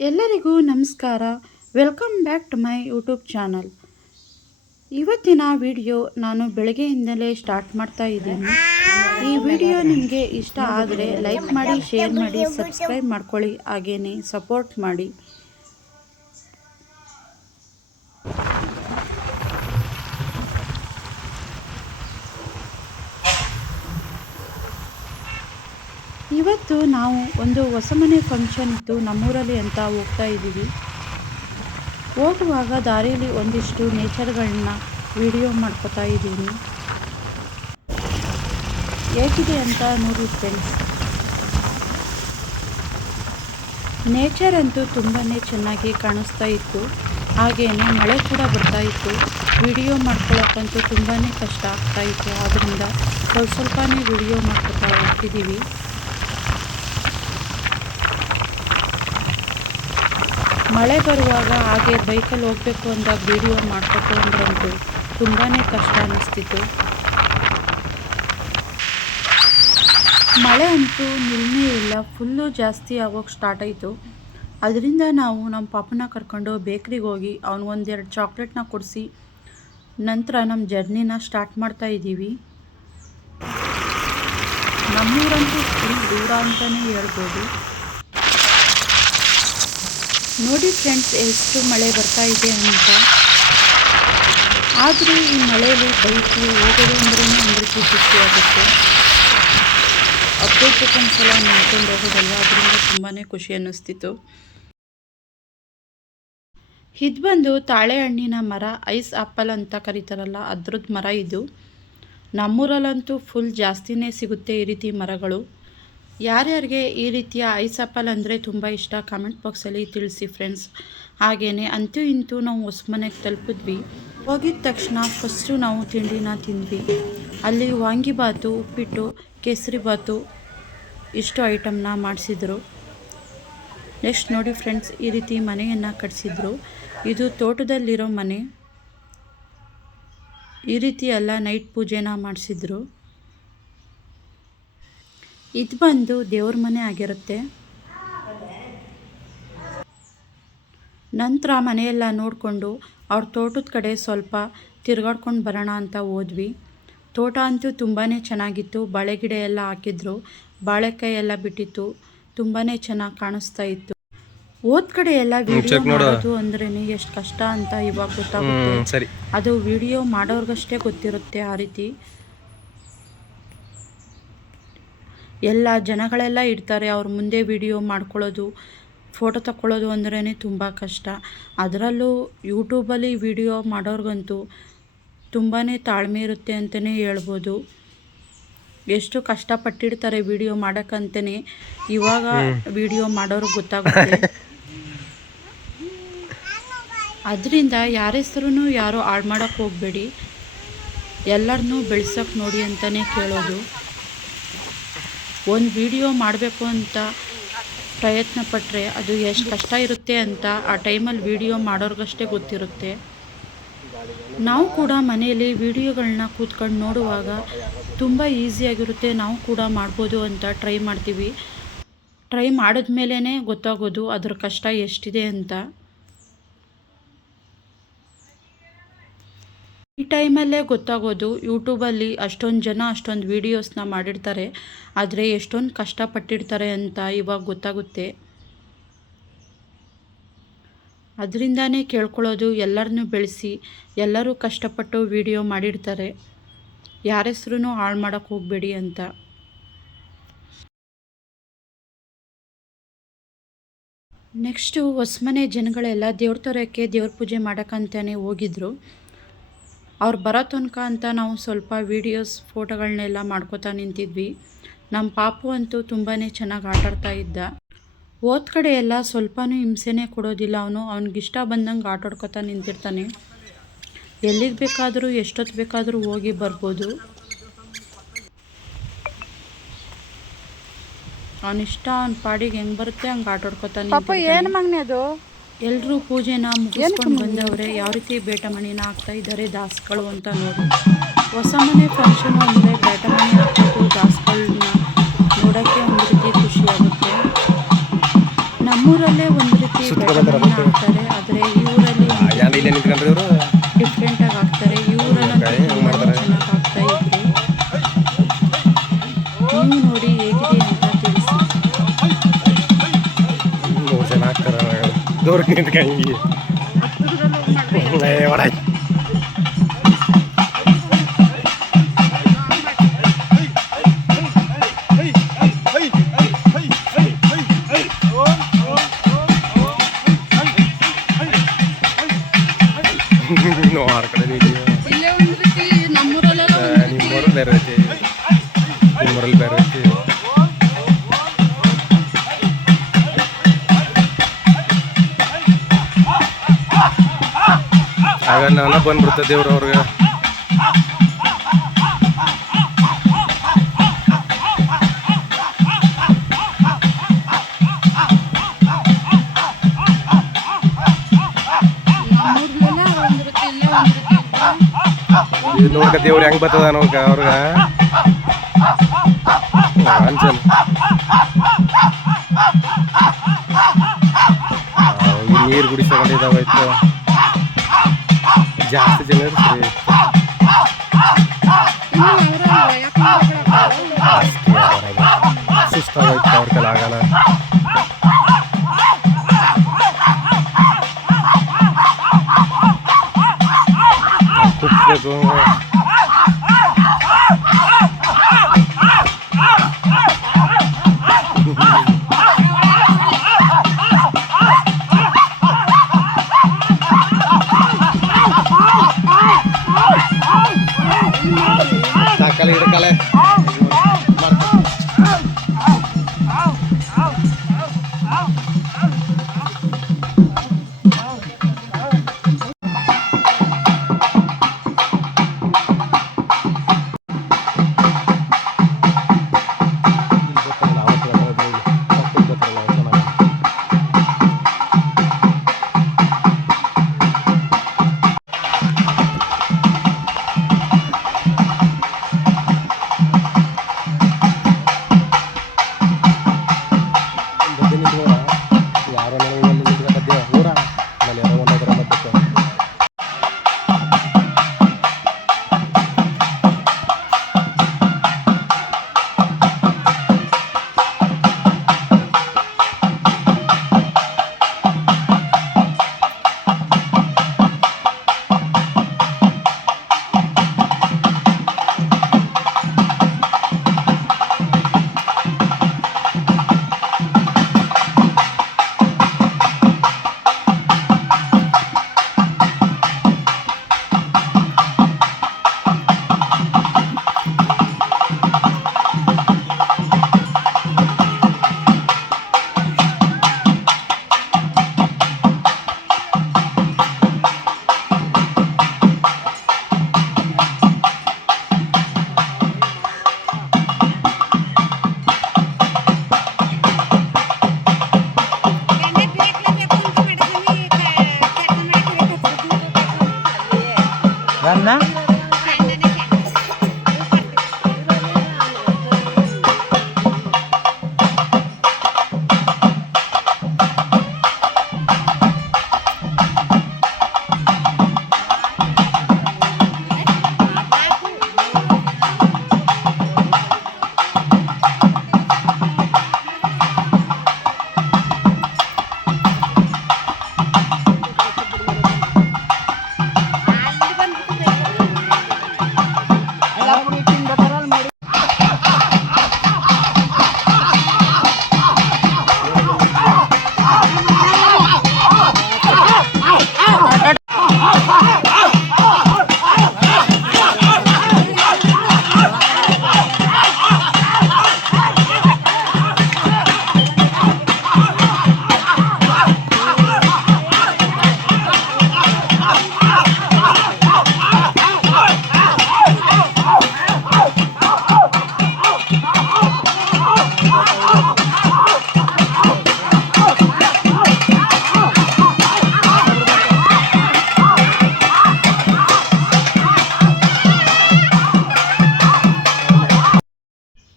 ಎಲ್ಲರಿಗೂ ನಮಸ್ಕಾರ. Welcome back to my YouTube channel ಇವತ್ತಿನ ವಿಡಿಯೋ ನಾನು ಬೆಳಗ್ಗೆಯಿಂದಲೇ ಸ್ಟಾರ್ಟ್ ಮಾಡ್ತಾ ಇದ್ದೀನಿ. ಈ ವಿಡಿಯೋ ನಿಮಗೆ ಇಷ್ಟ ಆದರೆ ಲೈಕ್ ಮಾಡಿ ಶೇರ್ ಮಾಡಿ ಸಬ್ಸ್ಕ್ರೈಬ್ ಮಾಡ್ಕೊಳ್ಳಿ. ಹಾಗೇನೆ ಸಪೋರ್ಟ್ ಮಾಡಿ. ಇವತ್ತು ನಾವು ಒಂದು ಹೊಸ ಮನೆ ಫಂಕ್ಷನ್ ಇತ್ತು ನಮ್ಮೂರಲ್ಲಿ ಅಂತ ಹೋಗ್ತಾ ಇದ್ದೀವಿ. ಹೋಗುವಾಗ ದಾರಿಯಲ್ಲಿ ಒಂದಿಷ್ಟು ನೇಚರ್ಗಳನ್ನ ವಿಡಿಯೋ ಮಾಡ್ಕೋತಾ ಇದ್ದೀನಿ. ಹೇಗಿದೆ ಅಂತ ನೋಡಿ ಫ್ರೆಂಡ್ಸ್ ನೇಚರ್ ಅಂತೂ ತುಂಬಾ ಚೆನ್ನಾಗಿ ಕಾಣಿಸ್ತಾ ಇತ್ತು. ಹಾಗೆಯೇ ಮಳೆ ಕೂಡ ಬರ್ತಾ ಇತ್ತು. ವಿಡಿಯೋ ಮಾಡ್ಕೊಳ್ಳೋಕ್ಕಂತೂ ತುಂಬಾ ಕಷ್ಟ ಆಗ್ತಾ ಇತ್ತು. ಆದ್ದರಿಂದ ಸ್ವಲ್ಪ ಸ್ವಲ್ಪನೇ ವಿಡಿಯೋ ಮಾಡ್ಕೊತಾ ಹೋಗ್ತಿದ್ದೀವಿ. ಮಳೆ ಬರುವಾಗ ಹಾಗೆ ಬೈಕಲ್ಲಿ ಹೋಗಬೇಕು ಅಂದಾಗ ವಿಡಿಯೋ ಮಾಡ್ಕೊತು ಅಂದ್ರಂತೂ ತುಂಬಾ ಕಷ್ಟ ಅನ್ನಿಸ್ತಿತ್ತು ಮಳೆ ಅಂತೂ ನಿಲ್ಲೇ ಇಲ್ಲ ಫುಲ್ಲು ಜಾಸ್ತಿ ಆಗೋಕೆ ಸ್ಟಾರ್ಟ್ ಆಯಿತು. ಅದರಿಂದ ನಾವು ನಮ್ಮ ಪಾಪನ ಕರ್ಕೊಂಡು ಬೇಕ್ರಿಗೆ ಹೋಗಿ ಅವ್ನಿಗೊಂದೆರಡು ಚಾಕ್ಲೇಟ್ನ ಕೊಡಿಸಿ ನಂತರ ನಮ್ಮ ಜರ್ನಿನ ಸ್ಟಾರ್ಟ್ ಮಾಡ್ತಾ ಇದ್ದೀವಿ. ನಮ್ಮೂರಂತೂ ಫುಲ್ ದೂರ ಅಂತಲೇ ಹೇಳ್ಬೋದು. ನೋಡಿ ಫ್ರೆಂಡ್ಸ್ ಎಷ್ಟು ಮಳೆ ಬರ್ತಾ ಇದೆ ಅಂತ. ಆದರೂ ಈ ಮಳೆಯಲ್ಲಿ ಬೈಕು ಹೋಗೋದು ಅಂದ್ರೇ ಒಂದು ರೀತಿ ಖುಷಿ ಆಗುತ್ತೆ. ಒಂದ್ಸಲ ನೋಡ್ಕೊಂಡು ಹೋಗೋದಲ್ಲ ಅದರಿಂದ ತುಂಬಾ ಖುಷಿ ಅನ್ನಿಸ್ತಿತ್ತು. ಇದು ಬಂದು ತಾಳೆ ಹಣ್ಣಿನ ಮರ, ಐಸ್ ಆಪಲ್ ಅಂತ ಕರೀತಾರಲ್ಲ ಅದ್ರದ್ದು ಮರ ಇದು. ನಮ್ಮೂರಲ್ಲಂತೂ ಫುಲ್ ಜಾಸ್ತಿನೇ ಸಿಗುತ್ತೆ ಈ ರೀತಿ ಮರಗಳು. ಯಾರ್ಯಾರಿಗೆ ಈ ರೀತಿಯ ಐಸ್ ಆಪಲ್ ಅಂದರೆ ತುಂಬ ಇಷ್ಟ ಕಮೆಂಟ್ ಬಾಕ್ಸಲ್ಲಿ ತಿಳಿಸಿ ಫ್ರೆಂಡ್ಸ್ ಹಾಗೆಯೇ ಅಂತೂ ಇಂತೂ ನಾವು ಹೊಸ ಮನೆಗೆ ತಲುಪಿದ್ವಿ. ಹೋಗಿದ ತಕ್ಷಣ ಫಸ್ಟು ನಾವು ತಿಂಡಿನ ತಿಂದ್ವಿ. ಅಲ್ಲಿ ವಾಂಗಿಬಾತು ಉಪ್ಪಿಟ್ಟು ಕೇಸರಿ ಬಾತು ಇಷ್ಟು ಐಟಮ್ನ ಮಾಡಿಸಿದರು. ನೆಕ್ಸ್ಟ್ ನೋಡಿ ಫ್ರೆಂಡ್ಸ್ ಈ ರೀತಿ ಮನೆಯನ್ನು ಕಟ್ಸಿದ್ರು. ಇದು ತೋಟದಲ್ಲಿರೋ ಮನೆ. ಈ ರೀತಿ ಎಲ್ಲ ನೈಟ್ ಪೂಜೆನ ಮಾಡಿಸಿದ್ರು. ಇದು ಬಂದು ದೇವ್ರ ಮನೆ ಆಗಿರುತ್ತೆ. ನಂತರ ಮನೆಯೆಲ್ಲ ನೋಡಿಕೊಂಡು ಅವ್ರ ತೋಟದ ಕಡೆ ಸ್ವಲ್ಪ ತಿರ್ಗಾಡ್ಕೊಂಡು ಬರೋಣ ಅಂತ ಹೋದ್ವಿ. ತೋಟ ಅಂತೂ ತುಂಬಾ ಚೆನ್ನಾಗಿತ್ತು. ಬಾಳೆ ಗಿಡ ಎಲ್ಲ ಹಾಕಿದ್ರು. ಬಾಳೆಕಾಯಿ ಎಲ್ಲ ಬಿಟ್ಟಿತ್ತು. ತುಂಬಾ ಚೆನ್ನಾಗಿ ಕಾಣಿಸ್ತಾ ಇತ್ತು. ಹೋದ ಕಡೆ ಎಲ್ಲ ವಿಡಿಯೋ ಮಾಡೋದು ಅಂದ್ರೆ ಎಷ್ಟು ಕಷ್ಟ ಅಂತ ಇವಾಗ ಗೊತ್ತಾಗುತ್ತೆ. ಅದು ವಿಡಿಯೋ ಮಾಡೋರ್ಗಷ್ಟೇ ಗೊತ್ತಿರುತ್ತೆ ಆ ರೀತಿ. ಎಲ್ಲ ಜನಗಳೆಲ್ಲ ಇರ್ತಾರೆ ಅವ್ರ ಮುಂದೆ ವಿಡಿಯೋ ಮಾಡ್ಕೊಳ್ಳೋದು ಫೋಟೋ ತಕ್ಕೊಳ್ಳೋದು ಅಂದ್ರೇ ತುಂಬ ಕಷ್ಟ. ಅದರಲ್ಲೂ ಯೂಟ್ಯೂಬಲ್ಲಿ ವಿಡಿಯೋ ಮಾಡೋರ್ಗಂತೂ ತುಂಬಾ ತಾಳ್ಮೆ ಇರುತ್ತೆ ಅಂತಲೇ ಹೇಳ್ಬೋದು. ಎಷ್ಟು ಕಷ್ಟಪಟ್ಟಿರ್ತಾರೆ ವಿಡಿಯೋ ಮಾಡೋಕ್ಕಂತಲೇ ಇವಾಗ ವಿಡಿಯೋ ಮಾಡೋರಿಗೆ ಗೊತ್ತಾಗುತ್ತೆ. ಅದರಿಂದ ಯಾರ ಹೆಸ್ರೂ ಯಾರು ಹಾಳು ಮಾಡೋಕ್ಕೆ ಹೋಗಬೇಡಿ. ಎಲ್ಲರನ್ನೂ ಬೆಳ್ಸೋಕ್ಕೆ ನೋಡಿ ಅಂತಲೇ ಕೇಳೋದು. ಒಂದು ವಿಡಿಯೋ ಮಾಡಬೇಕು ಅಂತ ಪ್ರಯತ್ನ ಪಟ್ಟರೆ ಅದು ಎಷ್ಟು ಕಷ್ಟ ಇರುತ್ತೆ ಅಂತ ಆ ಟೈಮಲ್ಲಿ ವಿಡಿಯೋ ಮಾಡೋರ್ಗಷ್ಟೇ ಗೊತ್ತಿರುತ್ತೆ. ನಾವು ಕೂಡ ಮನೆಯಲ್ಲಿ ವಿಡಿಯೋಗಳನ್ನ ಕೂತ್ಕೊಂಡು ನೋಡುವಾಗ ತುಂಬ ಈಸಿಯಾಗಿರುತ್ತೆ ನಾವು ಕೂಡ ಮಾಡ್ಬೋದು ಅಂತ ಟ್ರೈ ಮಾಡ್ತೀವಿ. ಟ್ರೈ ಮಾಡಿದ್ಮೇಲೇ ಗೊತ್ತಾಗೋದು ಅದರ ಕಷ್ಟ ಎಷ್ಟಿದೆ ಅಂತ. ಟೈಮಲ್ಲೇ ಗೊತ್ತಾಗೋದು ಯೂಟ್ಯೂಬಲ್ಲಿ ಅಷ್ಟೊಂದು ಜನ ಅಷ್ಟೊಂದು ವೀಡಿಯೋಸ್ನ ಮಾಡಿರ್ತಾರೆ, ಆದರೆ ಎಷ್ಟೊಂದು ಕಷ್ಟಪಟ್ಟಿರ್ತಾರೆ ಅಂತ ಇವಾಗ ಗೊತ್ತಾಗುತ್ತೆ. ಅದರಿಂದನೇ ಕೇಳ್ಕೊಳ್ಳೋದು ಎಲ್ಲರನ್ನೂ ಬೆಳೆಸಿ, ಎಲ್ಲರೂ ಕಷ್ಟಪಟ್ಟು ವೀಡಿಯೋ ಮಾಡಿರ್ತಾರೆ. ಯಾರ ಹೆಸ್ರೂ ಹಾಳು ಮಾಡೋಕ್ಕೆ ಹೋಗಬೇಡಿ ಅಂತ. ನೆಕ್ಸ್ಟು ಹೊಸ್ಮನೆ ಜನಗಳೆಲ್ಲ ದೇವ್ರ ತೋರಕ್ಕೆ ದೇವ್ರ ಪೂಜೆ ಮಾಡೋಕ್ಕಂತಾನೆ ಹೋಗಿದ್ರು. ಅವ್ರು ಬರೋ ತನಕ ಅಂತ ನಾವು ಸ್ವಲ್ಪ ವೀಡಿಯೋಸ್ ಫೋಟೋಗಳನ್ನೆಲ್ಲ ಮಾಡ್ಕೋತಾ ನಿಂತಿದ್ವಿ. ನಮ್ಮ ಪಾಪು ಅಂತೂ ತುಂಬಾ ಚೆನ್ನಾಗಿ ಆಟಾಡ್ತಾ ಇದ್ದ. ಓದ್ ಕಡೆ ಎಲ್ಲ ಸ್ವಲ್ಪನೂ ಹಿಂಸೆನೇ ಕೊಡೋದಿಲ್ಲ ಅವನು. ಅವ್ನಿಗಿಷ್ಟ ಬಂದಂಗೆ ಆಟಾಡ್ಕೊತಾ ನಿಂತಿರ್ತಾನೆ. ಎಲ್ಲಿಗೆ ಬೇಕಾದರೂ ಎಷ್ಟೊತ್ತು ಬೇಕಾದರೂ ಹೋಗಿ ಬರ್ಬೋದು. ಅವನಿಷ್ಟ ಅವ್ನ ಪಾಡಿಗೆ ಹೆಂಗೆ ಬರುತ್ತೆ ಹಂಗೆ ಆಟಾಡ್ಕೊತಾನೆ ಏನು ಮಗನೇ ಅದು? ಎಲ್ಲರೂ ಪೂಜೆನ ಮುಗಿಸ್ಕೊಂಡು ಬಂದವರೇ? ಯಾವ ರೀತಿ ಬೇಟ ಮಣಿನ ಹಾಕ್ತಾ ಇದ್ದಾರೆ ದಾಸ್ಗಳು ಅಂತ ನೋಡಿ. ಹೊಸ ಮನೆ ಫಂಕ್ಷನ್ ಅಂದರೆ ಬೇಟ ಮಣಿ ಹಾಕ್ಬಿಟ್ಟು ದಾಸ್ಗಳನ್ನ ನೋಡೋಕ್ಕೆ ಒಂದು ರೀತಿ ಖುಷಿಯಾಗುತ್ತೆ ನಮ್ಮೂರಲ್ಲೇ ಒಂದು ರೀತಿ ಬೇಟ ಮಣಿನ ಹಾಕ್ತಾರೆ ಆದರೆ ಈ ಊರಲ್ಲಿ દૂર નીકળી ગઈ ಆಗ ನಾನು ಬಂದ್ಬಿಡ್ತದೆ ದೇವ್ರು ಅವ್ರಿಗೆ. ನೋಡ್ಕ ದೇವ್ರು ಹೆಂಗ್ ಬರ್ತದ ನೋಡ್ಕ ಅವ್ರಿಗ. ಅನ್ಸಲ್ ನೀರು ಗುಡಿಸ್ಕೊಂಡಿದ್ದಾವಾಯ್ತು ജാസ്തി ಸುಸ್ತಾಗೋಯ್ತು ಅವ್ರ ಕೈಲಿ ಆಗಲ್ಲ ಕುಕ್ಕಬೇಕು Mm-hmm.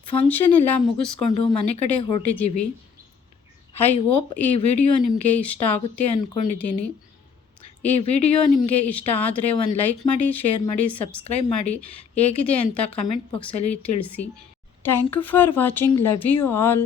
ಫಂಕ್ಷನ್ ಎಲ್ಲ ಮುಗಿಸ್ಕೊಂಡು ಮನೆ ಕಡೆ ಹೊರಟಿದ್ದೀವಿ. ಐ ಹೋಪ್ ಈ ವಿಡಿಯೋ ನಿಮಗೆ ಇಷ್ಟ ಆಗುತ್ತೆ ಅಂದ್ಕೊಂಡಿದ್ದೀನಿ ಈ ವಿಡಿಯೋ ನಿಮಗೆ ಇಷ್ಟ ಆದರೆ ಒಂದು ಲೈಕ್ ಮಾಡಿ ಶೇರ್ ಮಾಡಿ ಸಬ್ಸ್ಕ್ರೈಬ್ ಮಾಡಿ. ಹೇಗಿದೆ ಅಂತ ಕಮೆಂಟ್ ಬಾಕ್ಸಲ್ಲಿ ತಿಳಿಸಿ. Thank you for watching love you all